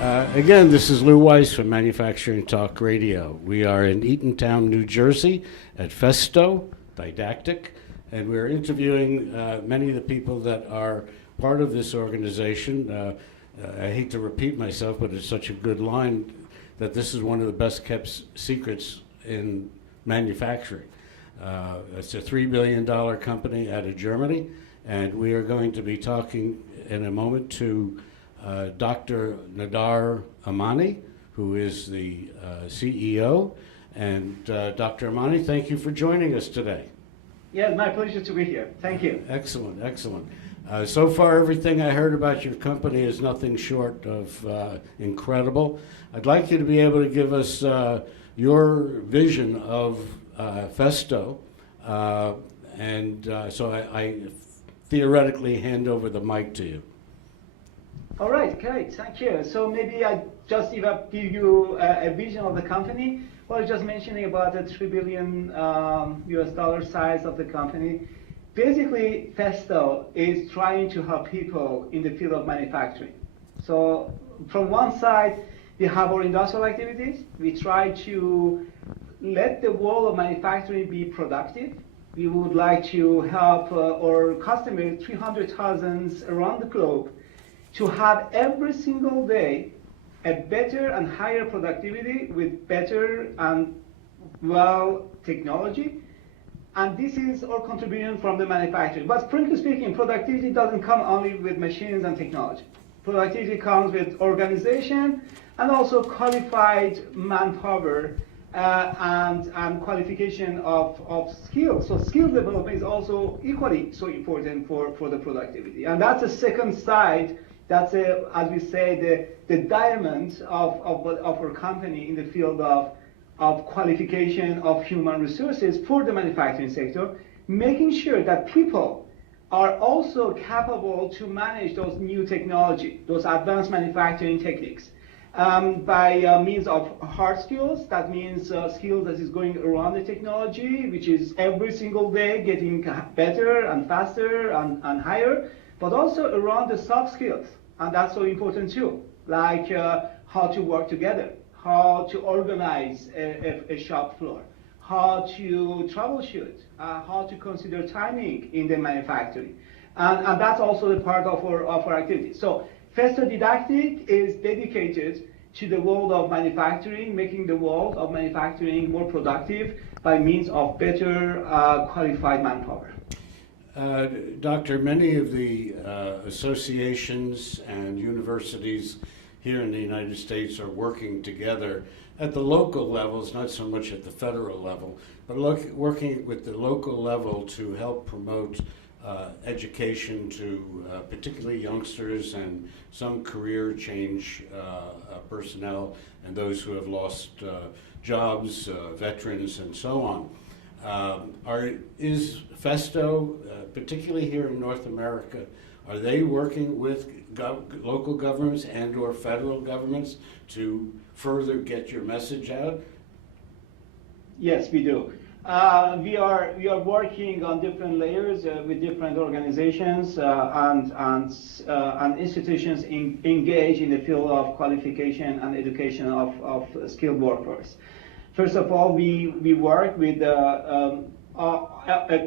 Again, this is Lou Weiss from Manufacturing Talk Radio. We are in Eatontown, New Jersey at Festo Didactic, and we're interviewing many of the people that are part of this organization. I hate to repeat myself, but it's such a good line that this is one of the best kept secrets in manufacturing. It's a $3 billion company out of Germany, and we are going to be talking in a moment to Dr. Nader Imani, who is the CEO. And Dr. Imani, thank you for joining us today. Yeah, my pleasure to be here. Thank you. Excellent, excellent. So far, everything I heard about your company is nothing short of incredible. I'd like you to be able to give us your vision of Festo, so I theoretically hand over the mic to you. All right, great, thank you. So maybe I just give you a vision of the company. Well, just mentioning about the $3 billion US dollar size of the company. Basically, Festo is trying to help people in the field of manufacturing. So from one side, we have our industrial activities. We try to let the world of manufacturing be productive. We would like to help our customers, 300,000 around the globe, to have every single day a better and higher productivity with better and technology. And this is our contribution from the manufacturing. But frankly speaking, productivity doesn't come only with machines and technology. Productivity comes with organization and also qualified manpower and qualification of skills. So skill development is also equally so important for the productivity. And that's the second side. That's, as we say, the diamond of our company in the field of qualification of human resources for the manufacturing sector, making sure that people are also capable to manage those new technology, those advanced manufacturing techniques, by means of hard skills. That means skills that is going around the technology, which is every single day getting better and faster and higher, but also around the soft skills. And that's so important too, like how to work together, how to organize a shop floor, how to troubleshoot, how to consider timing in the manufacturing. And that's also the part of our activity. So Festo Didactic is dedicated to the world of manufacturing, making the world of manufacturing more productive by means of better qualified manpower. Doctor, many of the associations and universities here in the United States are working together at the local levels, not so much at the federal level, but working with the local level to help promote education to particularly youngsters and some career change personnel and those who have lost jobs, veterans, and so on. Is Festo, particularly here in North America, are they working with local governments and or federal governments to further get your message out? Yes, we do. We are working on different layers with different organizations and institutions engaged in the field of qualification and education of skilled workforce. First of all, we work with a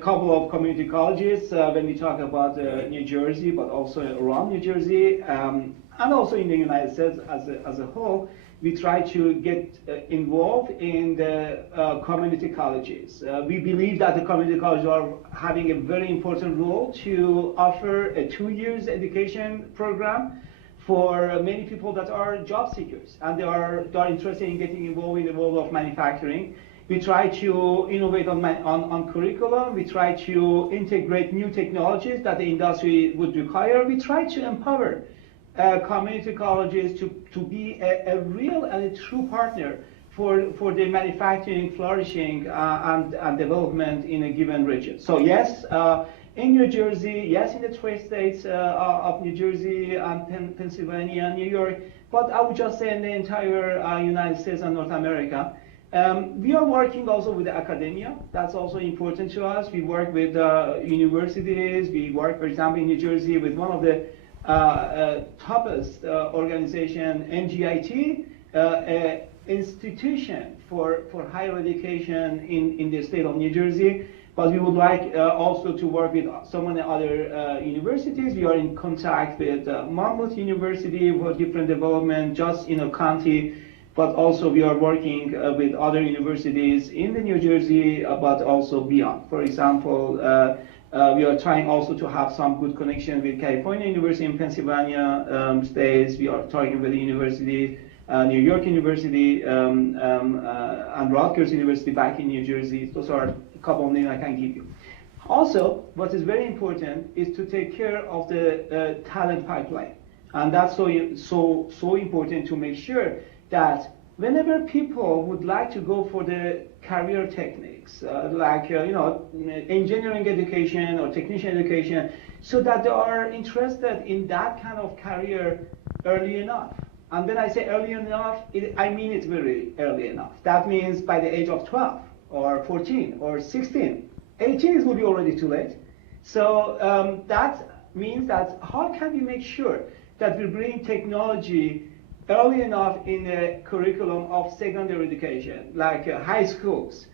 couple of community colleges when we talk about New Jersey, but also around New Jersey, and also in the United States as a whole. We try to get involved in the community colleges. We believe that the community colleges are having a very important role to offer a 2 years education program for many people that are job seekers and they are interested in getting involved in the world of manufacturing. We try to innovate on curriculum. We try to integrate new technologies that the industry would require. We try to empower community colleges to be a real and a true partner for the manufacturing flourishing and development in a given region. So yes, in New Jersey, yes, in the tri-states of New Jersey and Pennsylvania and New York, but I would just say in the entire United States and North America. We are working also with the academia. That's also important to us. We work with universities. We work, for example, in New Jersey with one of the toughest organization, MGIT, a institution for higher education in the state of New Jersey. But we would like also to work with so many other universities. We are in contact with Monmouth University for different development just in a county, but also we are working with other universities in the New Jersey, but also beyond. For example, we are trying also to have some good connection with California University in Pennsylvania states. We are talking with the university, New York University, and Rutgers University back in New Jersey. Those are a couple of names I can give you. Also, what is very important is to take care of the talent pipeline. And that's so important to make sure that whenever people would like to go for the career techniques, engineering education or technician education, so that they are interested in that kind of career early enough. And when I say early enough, I mean it very early enough. That means by the age of 12 or 14 or 16. 18 will be already too late. So that means that how can we make sure that we bring technology early enough in the curriculum of secondary education, like high schools.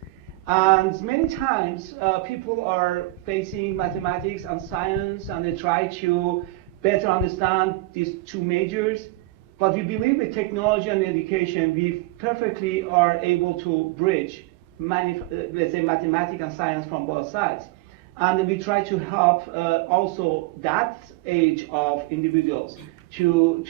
And many times people are facing mathematics and science, and they try to better understand these two majors. But we believe with technology and education, we perfectly are able to bridge, let's say, mathematics and science from both sides. And we try to help also that age of individuals to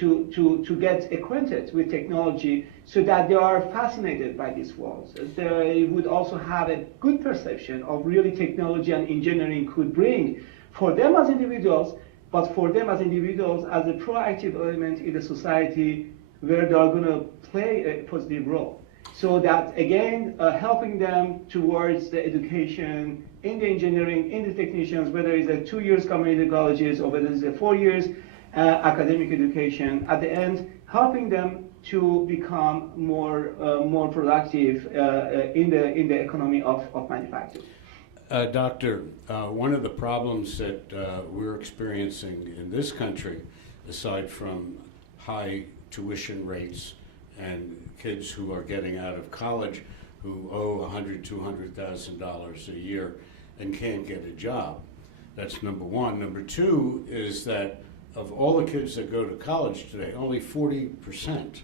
get acquainted with technology so that they are fascinated by this world. They would also have a good perception of really technology and engineering could bring for them as individuals, but for them as individuals as a proactive element in the society where they are going to play a positive role. So that, again, helping them towards the education in the engineering, in the technicians, whether it's a 2 years community colleges or whether it's a 4 years academic education, at the end, helping them to become more productive in the economy of manufacturing. Doctor, one of the problems that we're experiencing in this country, aside from high tuition rates and kids who are getting out of college who owe $100,000, $200,000 a year and can't get a job, that's number one. Number two is that of all the kids that go to college today, only 40%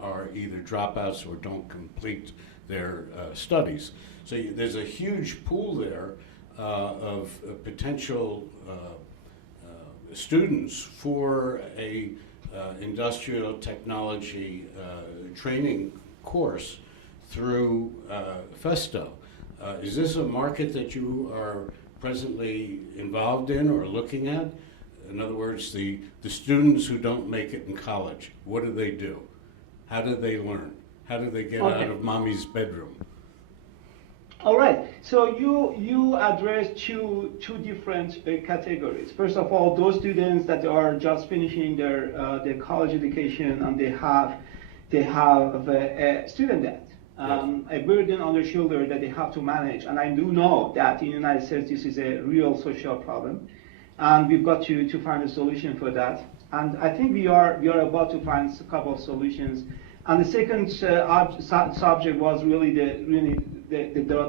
are either dropouts or don't complete their studies. So there's a huge pool there of potential students for a industrial technology training course through Festo. Is this a market that you are presently involved in or looking at? In other words, the students who don't make it in college, what do? How do they learn? How do they get out of mommy's bedroom? All right. So you address two different categories. First of all, those students that are just finishing their college education and they have a student debt, a burden on their shoulder that they have to manage. And I do know that in the United States this is a real social problem, and we've got to find a solution for that. And I think we are about to find a couple of solutions. And the second subject was really the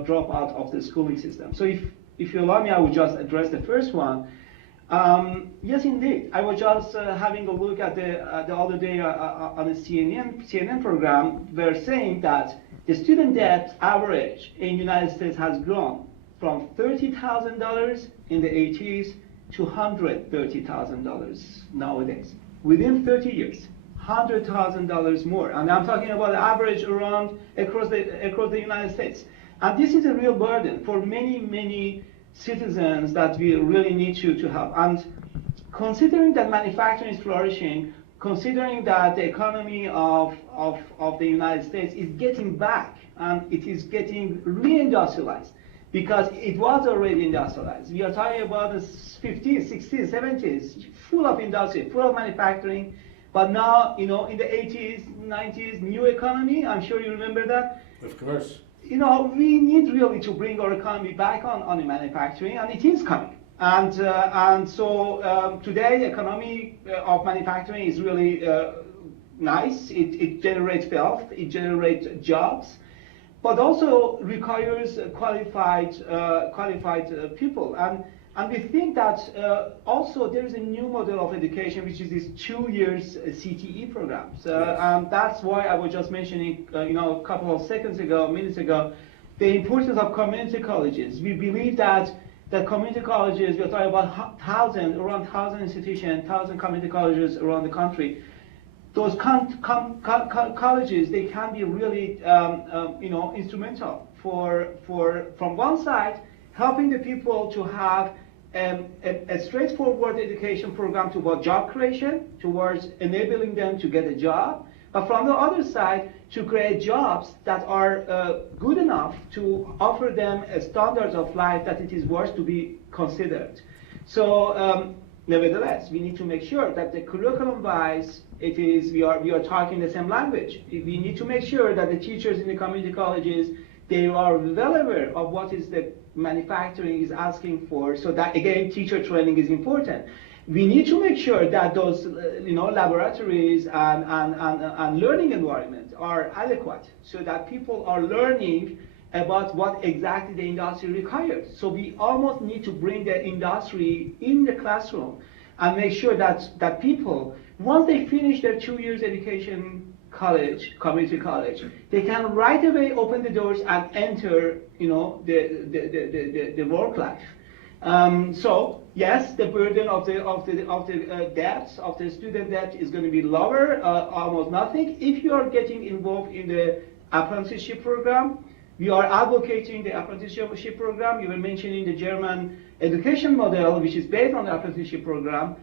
dropout of the schooling system. So if you allow me, I would just address the first one. Yes, indeed. I was just having a look at the other day on the CNN program. They're saying that the student debt average in the United States has grown from $30,000 in the 80s to $130,000 nowadays. Within 30 years. $100,000 more, and I'm talking about the average around across the United States. And this is a real burden for many citizens that we really need to help. And considering that manufacturing is flourishing, considering that the economy of the United States is getting back and it is getting reindustrialized, because it was already industrialized. We are talking about the 50s, 60s, 70s, full of industry, full of manufacturing. But now, in the 80s, 90s, new economy, I'm sure you remember that. Of course. We need really to bring our economy back on the manufacturing, and it is coming. And so today, the economy of manufacturing is really nice. It generates wealth, it generates jobs, but also requires qualified people. And we think that also there is a new model of education, which is this 2 years CTE programs. And that's why I was just mentioning, a couple of minutes ago, the importance of community colleges. We believe that community colleges, we're talking about around 1,000 institutions, 1,000 community colleges around the country. Those colleges, they can be really, instrumental from one side, helping the people to have a straightforward education program towards job creation, towards enabling them to get a job, but from the other side, to create jobs that are good enough to offer them a standards of life that it is worth to be considered. So, nevertheless, we need to make sure that the curriculum-wise, we are talking the same language. We need to make sure that the teachers in the community colleges, they are well aware of what is the manufacturing is asking for. So that again, teacher training is important. We need to make sure that those laboratories and learning environment are adequate, so that people are learning about what exactly the industry requires. So we almost need to bring the industry in the classroom and make sure that people, once they finish their 2 years education college, community college, they can right away open the doors and enter the work life. So yes, the burden of the debts, of the student debt is going to be lower, almost nothing. If you are getting involved in the apprenticeship program, we are advocating the apprenticeship program. You were mentioning the German education model, which is based on the apprenticeship program,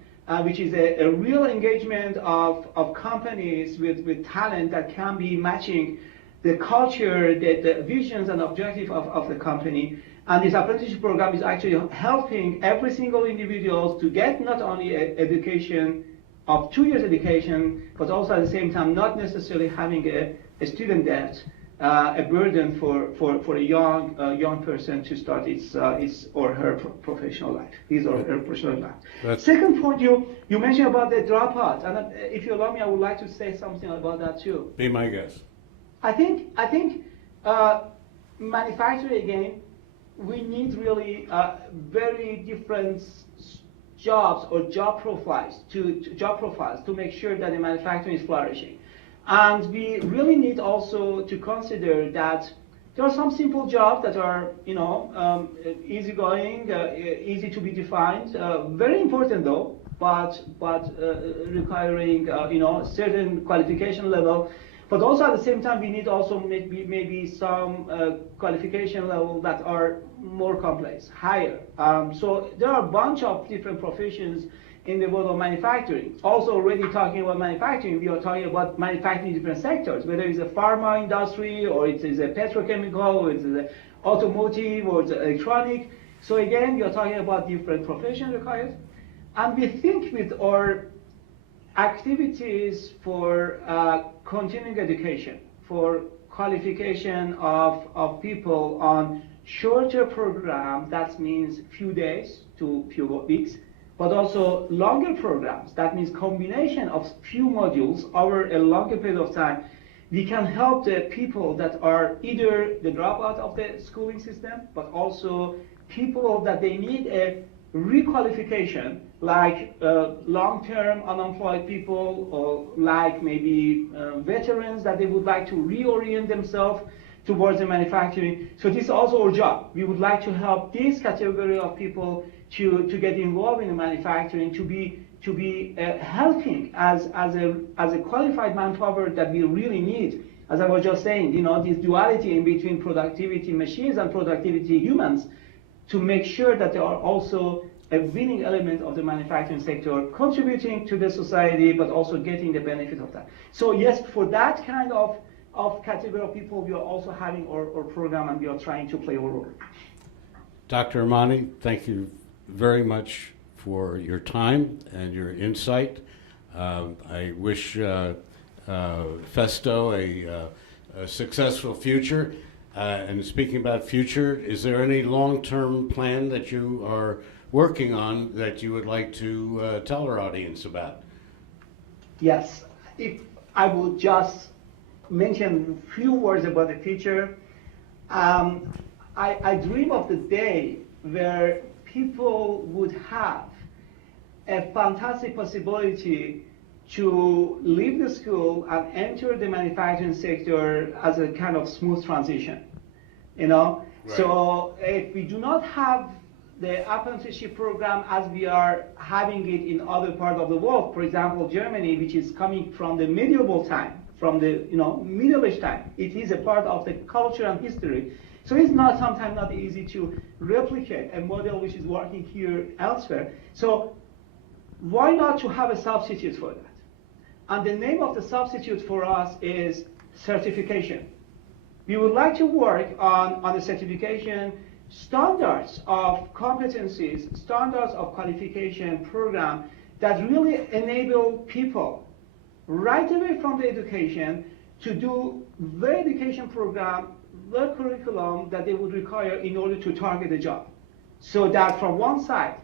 which is a real engagement of companies with talent that can be matching the culture, the visions and objective of the company. And this apprenticeship program is actually helping every single individual to get not only education of 2 years education, but also at the same time not necessarily having a student debt, a burden for a young person to start his or her professional life, his or her professional life. Second point, you mentioned about the dropouts, and if you allow me, I would like to say something about that too. Be my guest. I think manufacturing again, we need really very different jobs or job profiles to make sure that the manufacturing is flourishing. And we really need also to consider that there are some simple jobs that are, easygoing, easy to be defined, very important though, but requiring, certain qualification level. But also at the same time, we need also maybe some qualification level that are more complex, higher. So there are a bunch of different professions in the world of manufacturing. Also already talking about manufacturing, we are talking about manufacturing in different sectors, whether it's a pharma industry, or it is a petrochemical, or it's an automotive, or it's electronic. So again, we are talking about different professions required. And we think with our activities for continuing education, for qualification of people on shorter program, that means few days to few weeks, but also longer programs, that means combination of few modules over a longer period of time, we can help the people that are either the dropout of the schooling system, but also people that they need a requalification, like long-term unemployed people, or like maybe veterans that they would like to reorient themselves towards the manufacturing. So this is also our job. We would like to help this category of people to get involved in the manufacturing, to be helping as a qualified manpower that we really need. As I was just saying, this duality in between productivity machines and productivity humans, to make sure that they are also a winning element of the manufacturing sector, contributing to the society, but also getting the benefit of that. So yes, for that kind of category of people, we are also having our program, and we are trying to play a role. Dr. Imani, thank you very much for your time and your insight. I wish Festo a successful future. And speaking about future, is there any long-term plan that you are working on that you would like to tell our audience about? Yes, if I would just mention a few words about the future, I dream of the day where people would have a fantastic possibility to leave the school and enter the manufacturing sector as a kind of smooth transition, you know? Right. So if we do not have the apprenticeship program as we are having it in other parts of the world, for example, Germany, which is coming from the medieval time, from the Middle Age time, it is a part of the culture and history. So it's not sometimes not easy to replicate a model which is working here elsewhere. So why not to have a substitute for that? And the name of the substitute for us is certification. We would like to work on the certification standards of competencies, standards of qualification program that really enable people right away from the education to do the education program, the curriculum that they would require in order to target a job. So that from one side,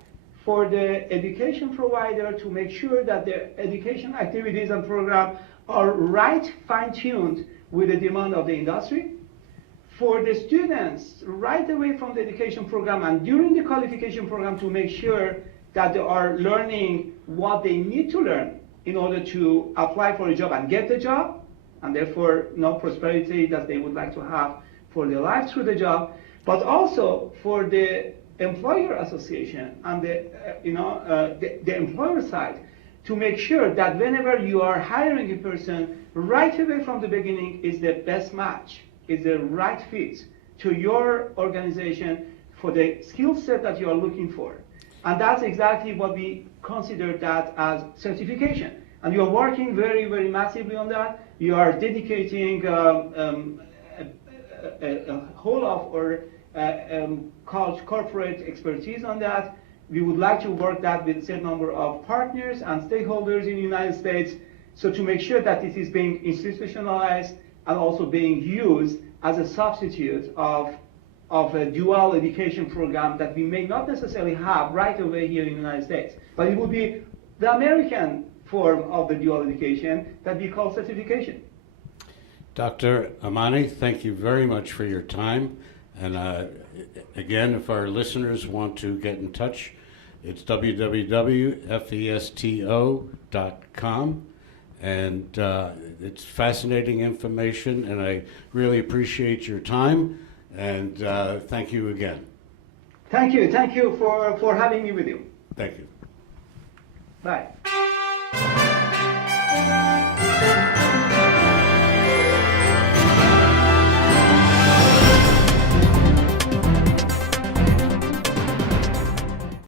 for the education provider to make sure that the education activities and program are right fine-tuned with the demand of the industry. For the students, right away from the education program and during the qualification program to make sure that they are learning what they need to learn in order to apply for a job and get the job, and therefore prosperity that they would like to have for their life through the job, but also for the employer association and the employer side to make sure that whenever you are hiring a person, right away from the beginning is the best match, is the right fit to your organization for the skill set that you are looking for. And that's exactly what we consider that as certification. And you are working very, very massively on that. You are dedicating a whole of our corporate expertise on that. We would like to work that with a certain number of partners and stakeholders in the United States, so to make sure that it is being institutionalized and also being used as a substitute of a dual education program that we may not necessarily have right away here in the United States. But it will be the American form of the dual education that we call certification. Dr. Imani, thank you very much for your time. And again, if our listeners want to get in touch, it's www.festo.com. And it's fascinating information, and I really appreciate your time. And thank you again. Thank you for having me with you. Thank you. Bye.